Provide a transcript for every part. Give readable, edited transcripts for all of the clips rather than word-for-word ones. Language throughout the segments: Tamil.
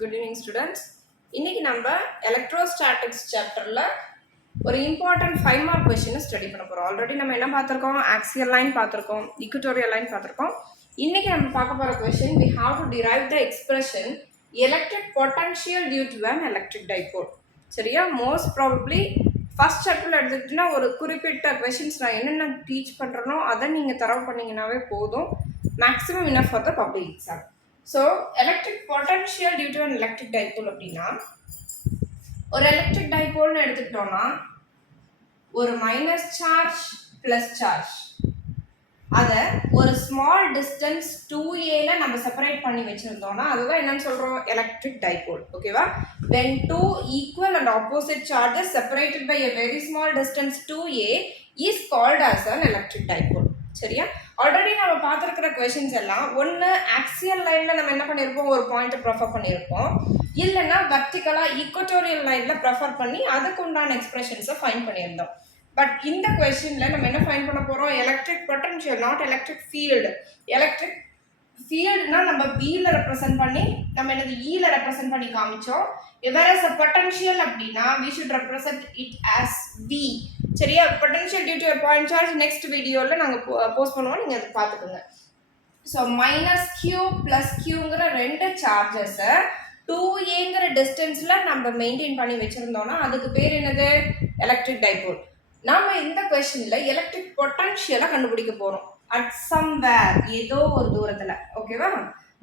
Good evening students. இன்னைக்கு நம்ம electrostatics chapterல ஒரு important 5 mark question study பண்ண போறோம். ஆல்ரெடி நம்ம என்ன பார்த்திருக்கோம்? axial line பார்த்திருக்கோம், equatorial line பார்த்திருக்கோம். இன்னைக்கு நம்ம பார்க்க போற question we have to derive the expression electric potential due to an electric dipole. சரியா? Most probably first chapterல எடுத்துக்கிட்டீங்கன்னா ஒரு குறிப்பிட்ட questions நான் என்னென்ன டீச் பண்றேனோ அதை நீங்க தரவு பண்ணீங்கனாவே போதும். Maximum enough for the public exam. So, electric potential due to an electric dipole அப்படின்னா ஒரு electric dipole எடுத்துக்கிட்டோம்னா ஒரு மைனஸ் சார்ஜ் பிளஸ் சார்ஜ் அதை ஒரு ஸ்மால் டிஸ்டன்ஸ் 2a நம்ம செப்பரேட் பண்ணி வச்சிருந்தோம்னா அதுதான் என்னன்னு சொல்றோம் electric dipole. ஓகேவா? When two equal and opposite charges separated by a very small distance 2a is called as an electric dipole. சரியா? ஆல்ரெடி நம்ம பார்த்துருக்கிற கொஷின்ஸ் எல்லாம் ஒன்று ஆக்சியல் லைனில் நம்ம என்ன பண்ணியிருப்போம், ஒரு பாயிண்ட்டை ப்ரெஃபர் பண்ணியிருப்போம், இல்லைன்னா வெர்டிக்கலாக ஈக்குவட்டோரியல் லைனில் ப்ரெஃபர் பண்ணி அதுக்கு உண்டான எக்ஸ்பிரஷன்ஸை ஃபைன் பண்ணியிருந்தோம். பட் இந்த கொஷினில் நம்ம என்ன ஃபைன் பண்ண போகிறோம், electric potential, not electric field. Electric ஃபீல்டுனா நம்ம பியில் ரெப்ரசென்ட் பண்ணி நம்ம என்னது ஈல ரெப்ரசென்ட் பண்ணி காமிச்சோம். whereas a potential அப்படின்னா we should represent it as V. சரியா? potential due to a point charge next வீடியோல நாங்க போஸ்ட் பண்ணுவோம், நீங்க அதை பார்த்துக்கோங்க. ஸோ மைனஸ் கியூ பிளஸ் கியூங்கிற ரெண்டு சார்ஜஸை 2aங்கிற டிஸ்டன்ஸ்ல நம்ம மெயின்டைன் பண்ணி வச்சிருந்தோம்னா அதுக்கு பேர் என்னது, எலக்ட்ரிக் டைபோல். நாம இந்த கொஸ்டின்ல எலக்ட்ரிக் பொட்டன்ஷியலை கண்டுபிடிக்க போறோம் அட் சம்வேர், ஏதோ ஒரு தூரத்துல. ஓகேவா?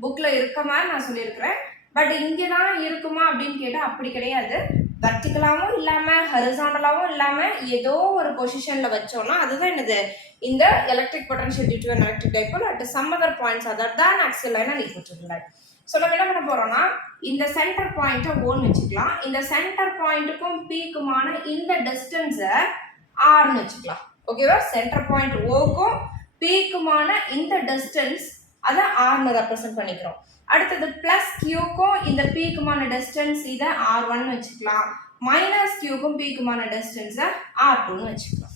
புக்ல இருக்க மாதிரி நான் சொல்லியிருக்கிறேன். பட் இங்கதான் இருக்குமா அப்படின்னு கேட்டா அப்படி கிடையாது. வெர்டிகலாவும் இல்லாம ஹரிசாண்டலாவும் இல்லாம ஏதோ ஒரு பொசிஷன்ல வச்சோம்னா அதுதான் என்னது, இந்த electric potential due to an electric dipole at some other points other than axial line and equatorial line. So நம்ம என்ன பண்ண போறோம்னா இந்த சென்டர் பாயிண்ட்டை ஓன்னு வச்சுக்கலாம். இந்த சென்டர் பாயிண்ட்டுக்கும் பீக்குமான இந்த டிஸ்டன்ஸை ஆர்னு வச்சுக்கலாம். ஓகேவா? சென்டர் பாயிண்ட் ஓக்கும் பீக்குமான இந்த டிஸ்டன்ஸ் அதை ஆர்னு ரெப்ரசென்ட் பண்ணிக்கிறோம். அடுத்தது பிளஸ் கியூக்கும் இந்த பீக்குமான டிஸ்டன்ஸ் இதை R1 வச்சுக்கலாம். மைனஸ் கியூக்கும் பீக்குமான டிஸ்டன்ஸை R2 வச்சுக்கலாம்.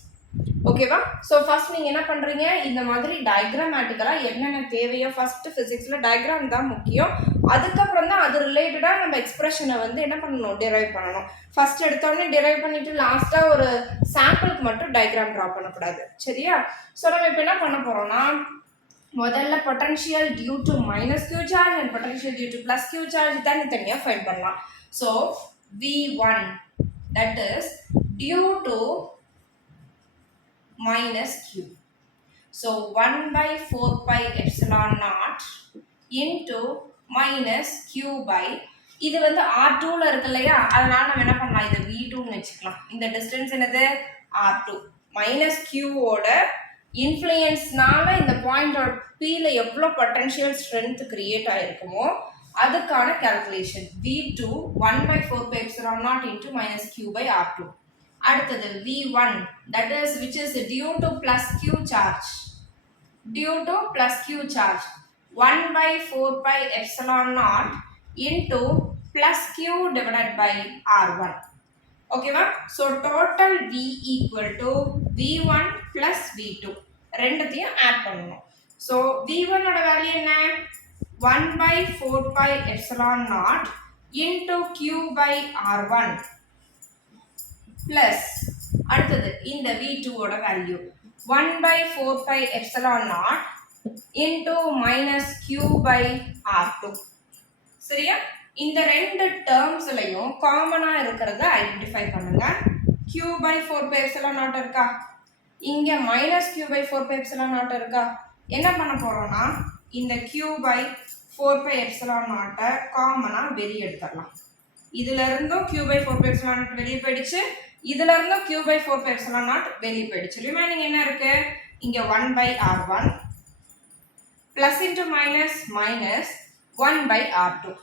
ஓகேவா? ஸோ ஃபர்ஸ்ட் நீங்கள் என்ன பண்ணுறீங்க, இந்த மாதிரி டயக்ராமேட்டிக்கலாக என்னென்ன தேவையோ ஃபர்ஸ்ட் ஃபிசிக்ஸில் டயக்ராம் தான் முக்கியம். அதுக்கப்புறம் தான் அது ரிலேட்டடாக நம்ம எக்ஸ்பிரஷனை வந்து என்ன பண்ணணும், டிரைவ் பண்ணணும். ஃபர்ஸ்ட் எடுத்தோடனே டிரைவ் பண்ணிட்டு லாஸ்ட்டாக ஒரு சாம்பிளுக்கு மட்டும் டயக்ராம் ட்ரா பண்ணக்கூடாது. சரியா? ஸோ நம்ம இப்போ என்ன பண்ண போகிறோம்னா முதல்ல potential due to minus Q charge and potential due to plus Q charge தனித்தனியாக ஃபைண்ட் பண்ணலாம். So V1 that is due to minus q. So 1 by 4 pi epsilon naught into minus q by இது வந்து R2ல இருக்கு இல்லையா, அதனால நம்ம என்ன பண்ணலாம், இதை V2ன்னு வச்சுக்கலாம். இந்த டிஸ்டன்ஸ் என்னது, R2. மைனஸ் கியூவோட இன்ஃப்ளூயன்ஸ்னால இந்த பாயிண்ட் Pல எவ்வளோ பொட்டன்ஷியல் ஸ்ட்ரென்த் கிரியேட் ஆகிருக்குமோ அதுக்கான calculation V2 1 by 4 pi epsilon naught into minus q by R2. அடுத்தது V1 that is which is due to plus q charge, due to plus q charge 1 by 4 pi epsilon naught into plus q divided by R1. ஓகேவா? So total V equal to V1 plus V2 ரெண்டுத்தையும் ஆட் பண்ணணும். ஸோ V1 ஓட வேல்யூ என்ன, 1 by 4 pi epsilon naught into q by R1 plus அடுத்தது இந்த V2 ஓட value 1 by 4 pi epsilon naught into minus q by R2. சரியா? இந்த ரெண்டு டேர்ம்ஸ்லையும் காமனா இருக்கிறத ஐடென்டிஃபை பண்ணுங்க. q by 4 pi epsilon naught இருக்கா, இங்க minus q by 4 pi epsilon naught இருக்கா. என்ன பண்ண போறோம்னா இந்த q by 4 pi epsilon naught காமனா வெளியே எடுத்துடலாம். இதுல இருந்தும் q by 4 pi epsilon naught வெளியே போயிடுச்சு, இதுல இருந்தும் q by 4 pi epsilon naught வெளியே போயிடுச்சு. ரிமைனிங் என்ன இருக்கு, இங்க 1 by R1 plus into minus minus 1 by R2.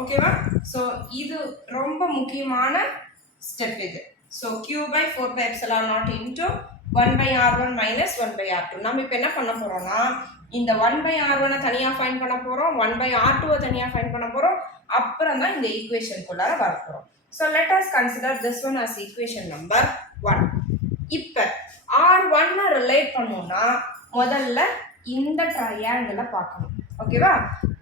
ஓகேவா? ஸோ இது ரொம்ப முக்கியமான ஸ்டெப் இது. So q by 4 pi epsilon naught into 1 by R1 minus 1 by R2. நம்ம இப்போ என்ன பண்ண போறோம்னா இந்த 1 by R1 தனியாக ஃபைண்ட் பண்ண போறோம், 1 by R2 தனியாக ஃபைண்ட் பண்ண போறோம், அப்புறம் தான் இந்த ஈக்குவேஷனுக்குள்ளார வர போறோம். So let us consider this one as equation number 1. இப்போ R1 ரிலேட் பண்ணோம்னா முதல்ல இந்த ட்ரையாங்கிளை பார்க்கணும். ஓகேவா?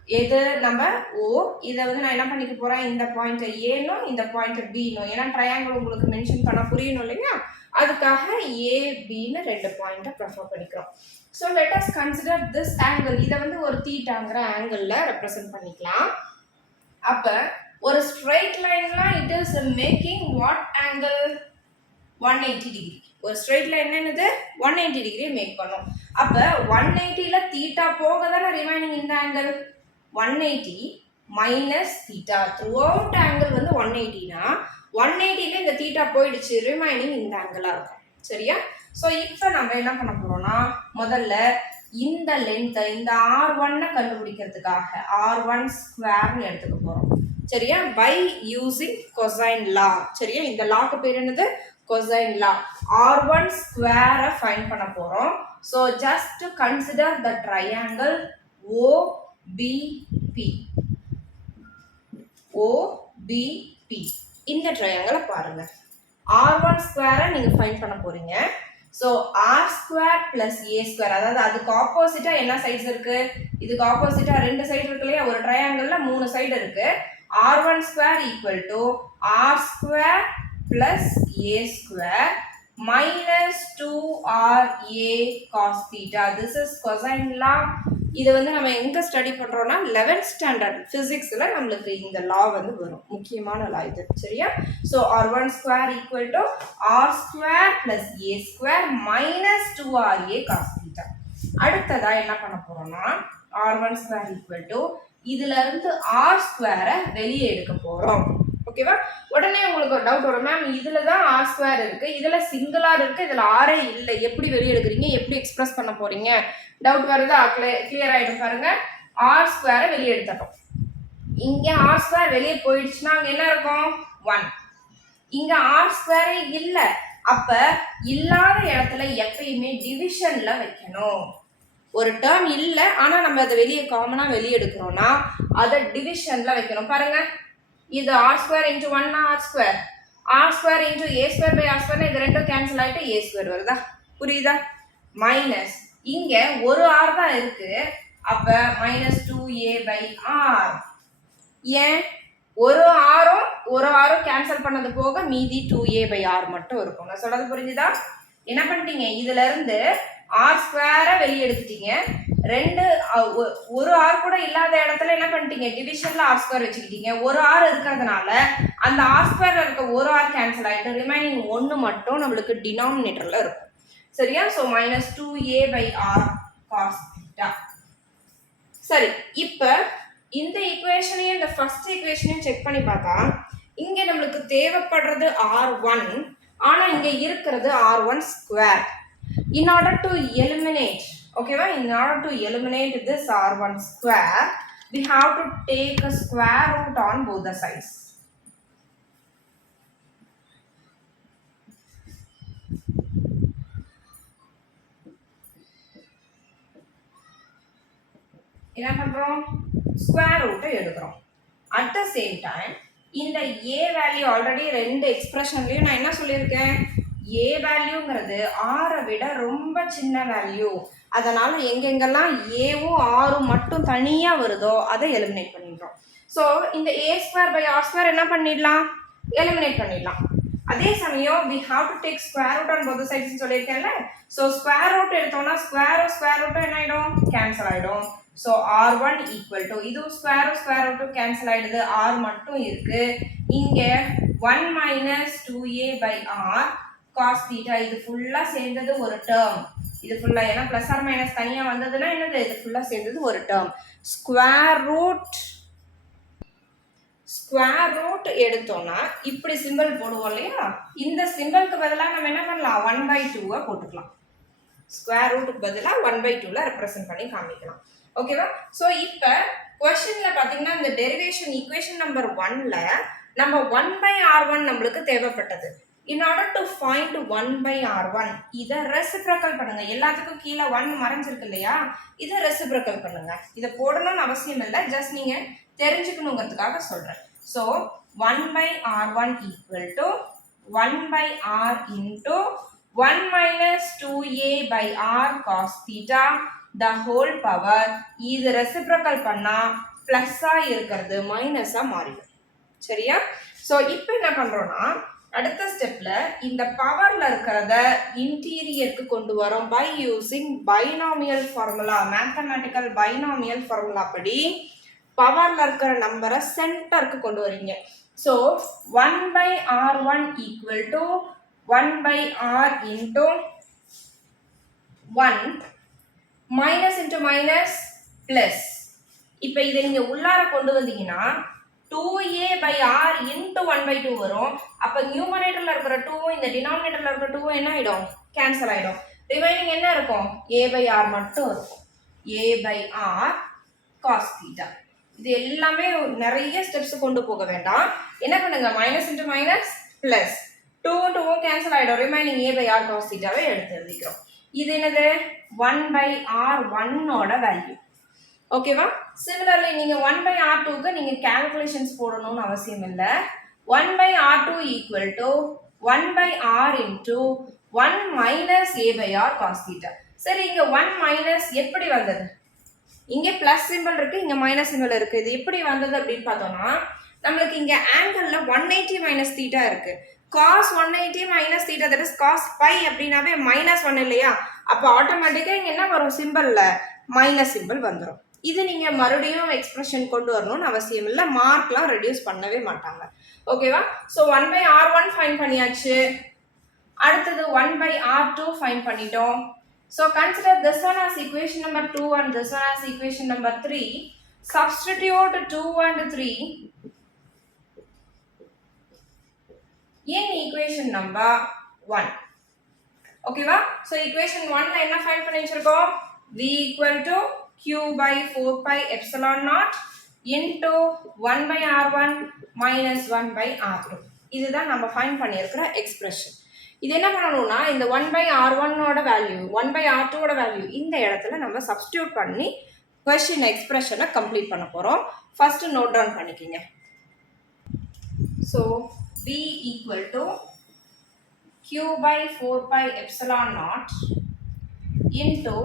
எது நம்ம O, இதை வந்து நான் என்ன பண்ணிக்க போறேன், இந்த பாயிண்ட் ஏனும் இந்த பாயிண்ட் பினும், ஏன்னா ட்ரையாங்கிள் உங்களுக்கு மென்ஷன் பண்ண புரியணும் இல்லையா, அதுக்காக A, Bன்னு ரெண்டு பாயிண்ட்டை ப்ரெஃபர் பண்ணிக்கிறோம். So let us consider this angle, இதை வந்து ஒரு தீட்டாங்கிற ஆங்கிளில் ரெப்ரசன்ட் பண்ணிக்கலாம். அப்போ ஒரு ஸ்ட்ரைட் லைன்ல it is making what angle 180 degree. ஒரு ஸ்ட்ரைட் லைன் என்னது 180 டிகிரி மேக் பண்ணும். அப்போ 180ல தீட்டா போக தானே ரிமைனிங் இந்த angle 180 minus theta. Through out angle வந்து 180னா 180ல இந்த தீட்டா போயிடுச்சு, ரிமைனிங் இந்த ஆங்கிளா இருக்கும். சரியா? ஸோ இப்போ நம்ம என்ன பண்ண போறோம்னா முதல்ல இந்த லென்த்தை இந்த R1 கண்டுபிடிக்கிறதுக்காக R1 ஸ்கொயர்னு எடுத்துக்க போறோம். சரியா? பை யூசிங் கொசைன் லா. சரியா? இந்த லாக்கு பேர் என்னது, கொசைன் லா. R1 ஸ்கொயரை ஃபைண்ட் பண்ண போறோம். So just consider the triangle OBP. OBP இந்த ட்ரையாங்கிளை பாருங்க. R1 ஸ்கொயரை நீங்க ஃபைண்ட் பண்ண போறீங்க. So R square plus A square, அதாவது அதுக்கு ஆப்போசிட்டா என்ன சைட்ஸ் இருக்கு, இதுக்கு ஆப்போசிட்டா ரெண்டு சைடு இருக்கு இல்லையா, ஒரு ட்ரையாங்கிள்ல 3 சைடு இருக்கு. R1 square equal to R square plus A square minus 2RA cos theta. This is cosine law. இது வந்து நம்ம எங்க ஸ்டடி பண்றோம்னா 11th ஸ்டாண்டர்ட் பிசிக்ஸ்ல நமக்கு இந்த லா வந்து வரும், முக்கியமான லா இது. சரியா? So R1 square equal to R square plus A square minus 2RA cos theta. அடுத்ததா என்ன பண்ண போறோம்னா R1 ஸ்கொயர் ஈக்குவல் டு இதுல இருந்து R ஸ்கொயரை வெளியே எடுக்க போறோம். ஓகேவா? உடனே உங்களுக்கு ஒரு டவுட் வரும், மேம் இதுல தான் R ஸ்கொயர் இருக்கு, இதுல சிங்கிளா இருக்கு, இதுல R இல்லை, எப்படி வெளியே எடுக்கிறீங்க, எப்படி எக்ஸ்பிரஸ் பண்ண போறீங்க, டவுட் வருதா? கிளியர் ஆயிடும் பாருங்க. R ஸ்கொயரை வெளியே எடுத்துட்டோம். இங்க R ஸ்கொயர் வெளியே போயிடுச்சுன்னா அங்க என்ன இருக்கும் 1. இங்க R ஸ்கொயரே இல்லை, அப்ப இல்லாத இடத்துல எப்பயுமே டிவிஷன்ல வைக்கணும். ஒரு டேர்ம் இல்லை ஆனா நம்ம அதை வெளியே காமனா வெளியே எடுக்கிறோம்னா அதை டிவிஷன்ல வைக்கணும். பாருங்க, இது R square into 1 R square, R square into A square by R square, இது ரெண்டும் கேன்சல் ஆயிட்டு A ஸ்கொயர் வருதா? புரியுதா? மைனஸ் இங்க ஒரு R தான் இருக்கு, அப்ப மைனஸ் 2A பை R. ஏன் ஒரு ஆரும் கேன்சல் பண்ணது போக மீதி 2A பை R மட்டும் இருக்கும். நான் சொல்றது புரிஞ்சுதா? என்ன பண்ணிட்டீங்க, இதுல இருந்து R ஸ்கொயரை வெளியே எடுத்துட்டீங்க, ஒரு R கூட இல்லாத இடத்துல என்ன பண்ணிட்டீங்க, டிவிஷன்ல R ஸ்கொயர் வச்சுக்கிட்டீங்க. ஒரு R இருக்கிறதுனால அந்த R ஸ்கொயர்ல இருக்க ஒரு R கேன்சல் ஆயிட்டு ரிமைனிங் 1 மட்டும் நம்மளுக்கு டினாமினேட்டர்ல இருக்கும். சரியா? So minus 2A by R cos theta. சரி, இப்போ இந்த ஈக்குவேஷனையும் இந்த ஃபர்ஸ்ட் ஈக்குவேஷனையும் செக் பண்ணி பார்த்தா இங்க நம்மளுக்கு தேவைப்படுறது R1, ஆனா இங்க இருக்கிறது R1 square. In order to eliminate, okay, in order to eliminate this R1 square, we have to take a square root on both the sides. என்ன பண்றோம், ஸ்கொயர் ரூட்டை எடுக்கிறோம். அட் த சேம் டைம் இந்த A வேல்யூ ஆல்ரெடி ரெண்டு எக்ஸ்பிரஷன்லயும் நான் என்ன சொல்லியிருக்கேன், A வேல்யூங்கிறது ஆரை விட ரொம்ப சின்ன வேல்யூ, அதனால எங்கெங்கெல்லாம் ஏவும் ஆரும் மட்டும் தனியா வருதோ அதை எலிமினேட் பண்ணிடுறோம். ஸோ இந்த A square by R square என்ன பண்ணிடலாம், எலிமினேட் பண்ணிடலாம். அதே சமயம் we have to take square root on both sides சொல்லியிருக்கேன்ல. ஸோ ஸ்கொயர் ரூட் எடுத்தோம்னா ஸ்கொயர் ரூட்டும் என்ன ஆயிடும், கேன்சல் ஆயிடும். ஸோ R1 ஈக்குவல் டு இது ஸ்கொயர் ரூட்டும் கேன்சல் ஆயிடுது, R மட்டும் இருக்கு. இங்க 1 minus 2A by R cos theta. இது ஃபுல்லா சேர்ந்தது ஒரு டேர்ம், இது ஃபுல்லா ஏன்னா பிளஸ் ஆர் மைனஸ் தனியா வந்ததுன்னா என்னது, இது ஃபுல்லா சேர்ந்தது ஒரு டேர்ம். ஸ்கொயர் ரூட் எடுத்தோம்னா இப்படி சிம்பிள் போடுவோம் இல்லையா, இந்த சிம்பிளுக்கு பதிலாக நம்ம என்ன பண்ணலாம், 1/2 போட்டுக்கலாம். ஸ்கொயர் ரூட்டுக்கு பதிலாக 1/2 ரெப்ரசென்ட் பண்ணி காமிக்கலாம். ஓகேவா? ஸோ இப்போ கொஸ்டின்ல பார்த்தீங்கன்னா இந்த டெரிவேஷன் ஈக்குவேஷன் நம்பர் 1ல நம்ம 1/R1 நம்மளுக்கு தேவைப்பட்டது. In order to find 1/R1, இதை ரெசிப்ரோக்கல் பண்ணுங்க. எல்லாத்துக்கும் கீழே 1 மறைஞ்சிருக்கு இல்லையா, இதை ரெசிப்ரோக்கல் பண்ணுங்க. இதை போடணும்னு அவசியம் இல்லை, ஜஸ்ட் நீங்க தெரிஞ்சுக்கணுங்கிறதுக்காக சொல்றேன். So 1/R1 equal to 1/R into 1 minus 2A by R cos theta the whole power. இது ரெசிப்ரோக்கல் பண்ணா ப்ளஸ்ஸா இருக்கிறது மைனஸா மாறிடும். சரியா? ஸோ இப்போ என்ன பண்றோம்னா அடுத்த ஸ்டெப்ல இந்த பவர்ல இருக்கிறத இன்டீரியருக்கு கொண்டு வரோம் by using binomial formula. Mathematical binomial formula படி பவர்ல இருக்கிற நம்பரை சென்டருக்கு கொண்டு வரீங்க. So 1/r1 equal to 1/r into 1 minus into minus plus. இப்போ இதை நீங்க உள்ளார கொண்டு வந்தீங்கன்னா 2a/r into 1/2 வரும். அப்ப நியூமரேட்டர்ல இருக்கிற 2 இந்த டினாமினேட்டர்ல இருக்கிற 2 என்ன ஆயிடும்? கேன்சல் ஆயிடும். ரிமைனிங் என்ன இருக்கும்? a/r மட்டும் இருக்கும். a/r cos theta. இது எல்லாமே நிறைய ஸ்டெப்ஸ் கொண்டு போக வேண்டாம். என்ன பண்ணுங்க? Minus into minus plus 2 2 cancel ஆயிடும். ரிமைனிங் a/r cos thetaவை எடுத்து எழுதிக்கிறோம். இது என்னது? 1/r1 ஓட வேல்யூ. ஓகேவா? சிமிலர்லி நீங்க 1/r2க்கு நீங்க கால்குலேஷன்ஸ் போடணும்னு அவசியம் இல்ல. 1/r2 equal to 1/r into 1 minus a/r cos theta. சரி, இங்க 1 மைனஸ் எப்படி வந்தது? இங்க பிளஸ் சிம்பிள் இருக்கு, இங்க மைனஸ் சிம்பிள் இருக்கு. இது எப்படி வந்தது அப்படின்னு பார்த்தோம்னா நம்மளுக்கு இங்க ஆங்கிள்ல 180 மைனஸ் தீட்டா இருக்கு. cos 180 minus theta, that is cos pi அப்படினாவே minus 1 இல்லையா? அப்ப ஆட்டோமேட்டிக்கா இங்க என்ன வரும்? சிம்பிள்ல மைனஸ் சிம்பிள் வந்துரும். இது நீங்க மறுபடியும் எக்ஸ்பிரஷன் கொண்டு வரணும்னு அவசியம் இல்ல. மார்க்லாம் ரெடியூஸ் பண்ணவே மாட்டாங்க. ஓகேவா? சோ 1/r1 ஃபைண்ட் பண்ணியாச்சு. அடுத்தது 1/r2 ஃபைண்ட் பண்ணிட்டோம். So consider this one as equation number 2 and this one as equation number 3. Substitute 2 and 3 in equation number 1. Okay va? So equation 1 la enna find பண்ணி வச்சிருக்கோம்? V equal to Q by 4 pi epsilon naught into 1/r1 minus 1/r2. இதுதான் நம்ம ஃபைண்ட் பண்ணியிருக்கிற எக்ஸ்பிரஷன். இது என்ன பண்ணணும்னா இந்த 1/r1 ஓட வேல்யூ 1/r2 ஓட வேல்யூ இந்த இடத்துல நம்ம சப்ஸ்டிட்யூட் பண்ணி क्वेश्चन எக்ஸ்பிரஷனை கம்ப்ளீட் பண்ண போறோம். ஃபர்ஸ்ட் நோட் டவுன் பண்ணிக்கங்க. So V equal to Q by 4 pi epsilon naught into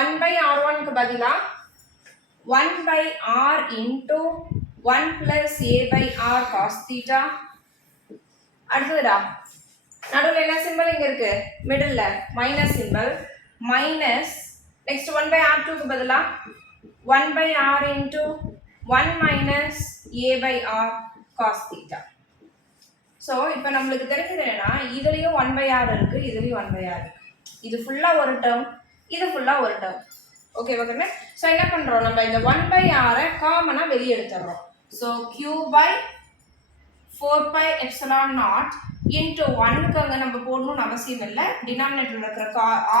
1/r1 க்கு பதிலா 1/r into 1 plus a/r cos theta. அடுத்ததுடா நடுவுல என்ன சிம்பல் இங்க இருக்கு? மிடில்ல minus symbol minus next 1/r2 க்கு பதிலா 1/r into 1 minus a/r cos theta. So இப்போ நமக்கு தெரிஞ்சது என்னன்னா இதுலயும் 1/r இருக்கு, இதுலயும் 1/r இருக்கு. இது ஃபுல்லா ஒரு டேர்ம், இது ஃபுல்லா ஒரு டேர்ம். ஓகேவா கண்ணே? சோ என்ன பண்றோம்? நம்ம இந்த 1/r காமனா வெளிய எடுத்துறோம். So q by 4 pi epsilon naught into 1 க்கு அங்க நம்ம போடணும்னு அவசியம் இல்ல. டினாமினேட்டர்ல இருக்கிற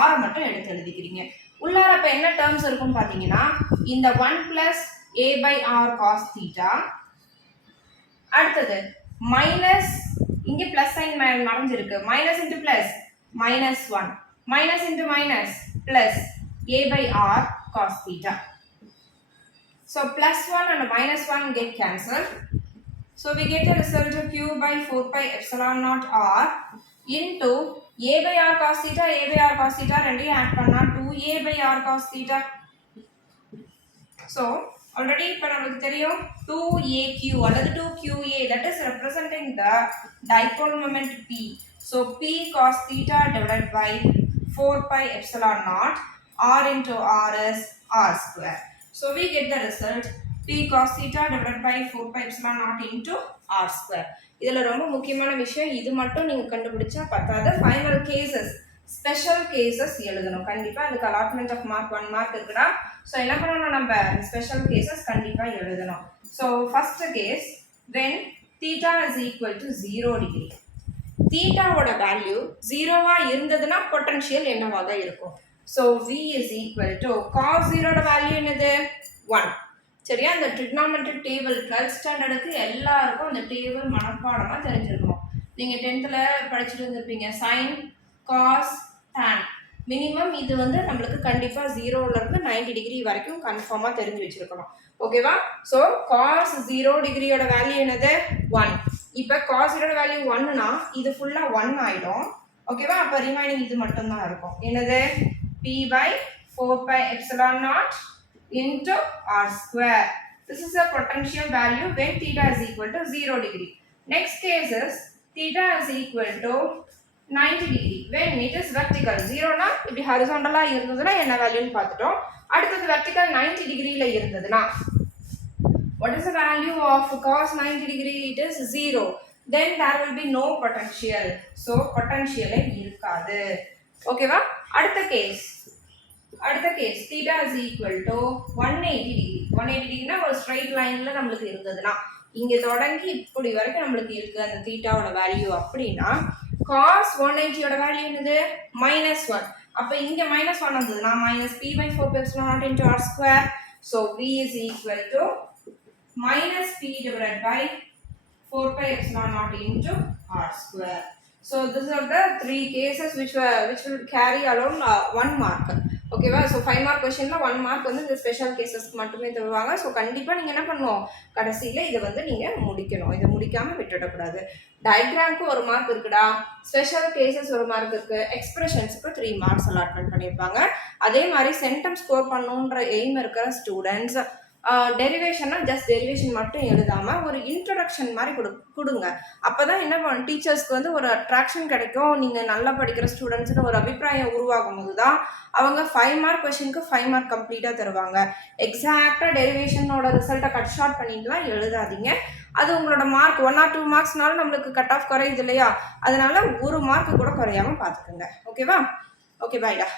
r மட்டும் எடுத்து எழுதிக்கிறீங்க. உள்ளார அப்ப என்ன டேர்ம்ஸ் இருக்கும் பாத்தீங்கன்னா இந்த 1 plus a/r cos theta, அடுத்தது மைனஸ் இங்க பிளஸ் சைன் மறைஞ்சிருக்கு, minus into plus minus 1 minus into minus plus a/r cos theta. So plus 1 and minus 1 get cancelled. So we get the result of q by 4 pi epsilon naught r into a/r cos theta, a/r cos theta ரெண்டையும் ஆட் பண்ணா 2a/r cos theta. So already இப்ப நமக்கு தெரியும் 2aq அல்லது 2qa, that is representing the dipole moment p. So p cos theta divided by 4 pi epsilon naught r into r is r square. So we get the result p cos theta divided by 4 pi epsilon naught into r square. இதுல ரொம்ப முக்கியமான விஷயம், இது மட்டும் நீங்க கண்டுபிடிச்சா பத்தாது. ஃபைனல் கேसेस, ஸ்பெஷல் கேसेस எழுதணும். கண்டிப்பா அதுக்கு allotment of mark 1 mark இருக்குடா. சோ என்ன பண்ணனும்? நம்ம ஸ்பெஷல் கேसेस கண்டிப்பா எழுதணும். So first case when theta is equal to 0 degree. theta ஓட வேல்யூ 0வா இருந்ததுனா பொட்டன்ஷியல் என்னவாக இருக்கும்? So v is equal to cos 0 ஓட வேல்யூ என்னது? 1. சரியா? அந்த ட்ரிகோனோமெட்ரிக் டேபிள் 12th ஸ்டாண்டர்டுக்கு எல்லாருக்கும் அந்த டேபிள் மனப்பாடமா தெரிஞ்சிருக்கணும். நீங்க 10thல படிச்சிட்டு இருந்திருப்பீங்க. sin, cos, tan. மினிமம் இது வந்து நமக்கு கண்டிப்பா 0ல இருந்து 90 டிகிரி வரைக்கும் கன்ஃபார்மா தெரிஞ்சு வச்சிருக்கணும். ஓகேவா? சோ cos 0 டிகிரியோட வேல்யூ என்னது? 1. இப்போ cos 0 ஓட வேல்யூ 1 னா இது ஃபுல்லா 1 ஆயிடும். ஓகேவா? அப்ப ரிமைனிங் இது மட்டும் தான் இருக்கும். என்னது? p by 4 pi epsilon naught into r square. This is the potential value when theta is equal to 0 degree. Next case is theta is equal to 90 degree when it is vertical. 0 na இப்படி horizontal இருந்ததுனா என்ன வேல்யூன்னு பார்த்துட்டோம். அடுத்தது vertical 90 degreeல இருந்ததுனா what is the value of cos 90 degree? It is 0. Then there will be no potential. So potential இருக்காது. ஓகேவா? அடுத்த case theta is equal to 180 degree. 180 degree ஒரு straight lineல நமக்கு இருந்ததுனா இங்க தொடங்கி இப்படி வரைக்கும் நமக்கு இருக்கு அந்த தீட்டாவோட வேல்யூ அப்படினா cos 180 ஓட வேல்யூ என்னது -1. அப்ப இங்க -1 வந்ததுனா -p/4 into r square. So v is equal to minus p divided by 4 pi epsilon naught into r square. So these are the three cases which will carry along 1 mark. Okay va? So 5 mark question la 1 mark வந்து இந்த ஸ்பெஷல் கேसेसக்கு மட்டுமே தருவாங்க. So கண்டிப்பா நீங்க என்ன பண்ணணும் கடைசியில இத வந்து நீங்க முடிக்கணும். இத முடிக்காம விட்டுட கூடாது. டயகிராம்க்கு 1 மார்க் இருக்குடா. ஸ்பெஷல் கேसेस 1 மார்க் இருக்கு. எக்ஸ்பிரஷன்ஸ்க்கு 3 மார்க்ஸ் அலாட்மென்ட் பண்ணிருப்பாங்க. அதே மாதிரி சென்டென்ஸ் ஸ்கோர் பண்ணனும்ன்ற எய்ம் இருக்கிற ஸ்டூடண்ட்ஸ் derivation just derivation மட்டும் எழுதாம ஒரு இன்ட்ரோடக்ஷன் மாதிரி கொடுங்க. அப்பதான் என்ன பண்ணும் டீச்சர்ஸ்க்கு வந்து ஒரு அட்ராக்ஷன் கிடைக்கும். நீங்க நல்லா படிக்கிற ஸ்டூடெண்ட்ஸ்க்கு ஒரு அபிப்பிராயம் உருவாகும் போதுதான் அவங்க 5 மார்க் क्वेश्चनக்கு 5 மார்க் கம்ப்ளீட்டா தருவாங்க. எக்ஸாக்ட்டா டெரிவேஷனோட ரிசல்ட்டை கட் ஷார்ட் பண்ணிட்டுலாம் எழுதாதீங்க. அது உங்களோட மார்க் 1 or 2 மார்க்ஸ்னால நமக்கு கட் ஆஃப் குறையுது இல்லையா, அதனால 1 மார்க் கூட குறையாம பார்த்துக்கோங்க. ஓகேவா? ஓகே, பாய்டா.